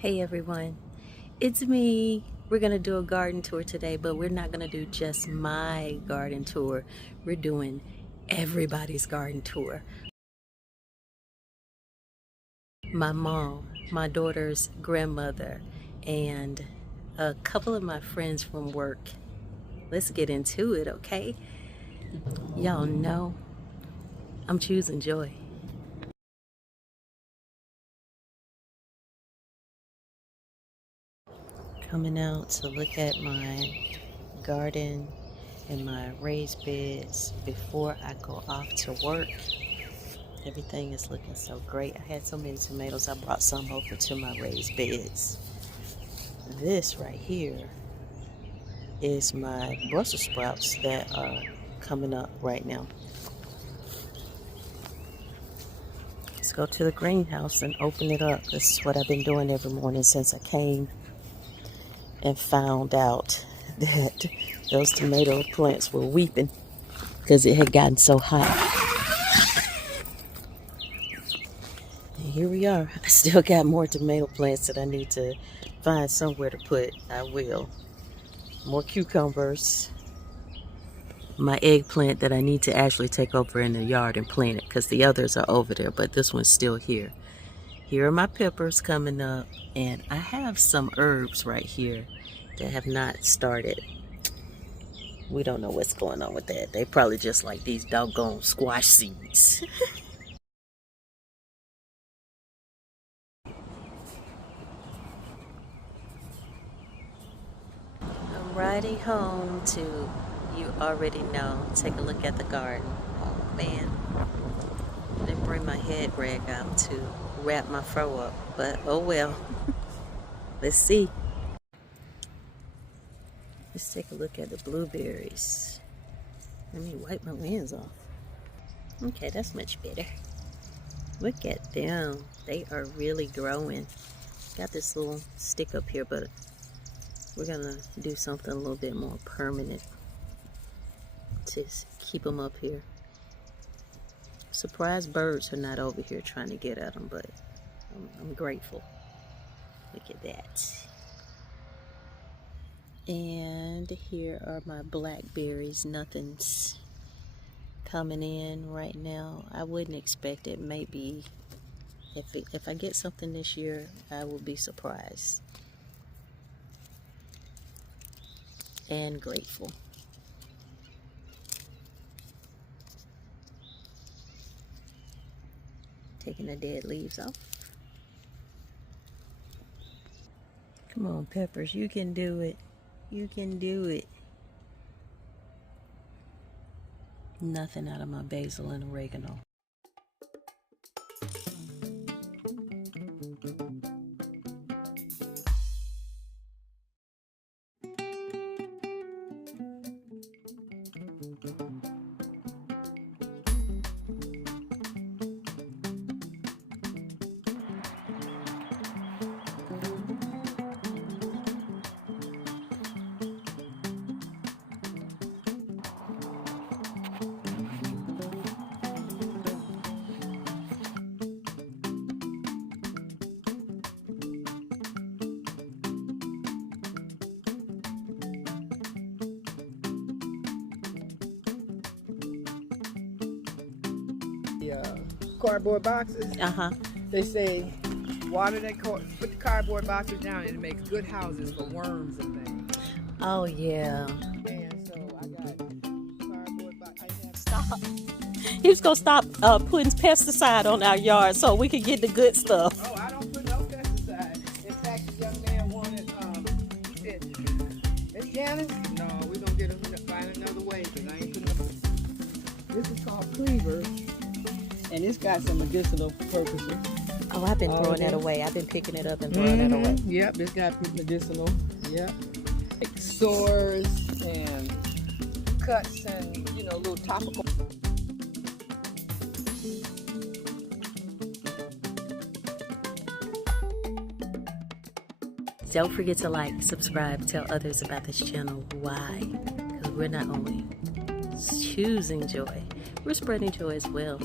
Hey everyone, it's me. We're gonna do a garden tour today, but we're not gonna do just my garden tour. We're doing everybody's garden tour. My mom, my daughter's grandmother, and a couple of my friends from work. Let's get into it, okay? Y'all know I'm choosing joy. Coming out to look at my garden and my raised beds before I go off to work. Everything is looking so great. I had so many tomatoes, I brought some over to my raised beds. This right here is my Brussels sprouts that are coming up right now. Let's go to the greenhouse and open it up. This is what I've been doing every morning since I came and found out that those tomato plants were weeping because it had gotten so hot. And here we are. I still got more tomato plants that I need to find somewhere to put. I will. More cucumbers. My eggplant that I need to actually take over in the yard and plant it because the others are over there, but this one's still here. Here are my peppers coming up, and I have some herbs right here that have not started. We don't know what's going on with that. They probably just like these doggone squash seeds. I'm riding home to, you already know, take a look at the garden. Oh man, I didn't bring my head rag out to wrap my fro up, but oh well. Let's see. Let's take a look at the blueberries. Let me wipe my hands off. Okay, that's much better. Look at them. They are really growing. Got this little stick up here, but we're gonna do something a little bit more permanent to keep them up here. Surprised birds are not over here trying to get at them, but I'm grateful. Look at that. And here are my blackberries. Nothing's coming in right now. I wouldn't expect it. Maybe if I get something this year, I will be surprised and grateful. Taking the dead leaves off. Come on, peppers, you can do it. You can do it. Nothing out of my basil and oregano. Cardboard boxes. Uh-huh. They say water that put the cardboard boxes down and it makes good houses for worms and things. Oh yeah. And so I got cardboard boxes. Stop. He was gonna stop putting pesticide on our yard so we could get the good stuff. Oh, I don't put no pesticide. In fact, the young man wanted, he said, Miss Janice, no, we're gonna get him to find another way because I ain't putting no. This is called Cleaver. And it's got some medicinal purposes. Oh, I've been throwing that away. I've been picking it up and throwing that away. Yep, it's got medicinal. Yep. Like sores and cuts and, little topical. Don't forget to like, subscribe, tell others about this channel. Why? Because we're not only choosing joy, we're spreading joy as well.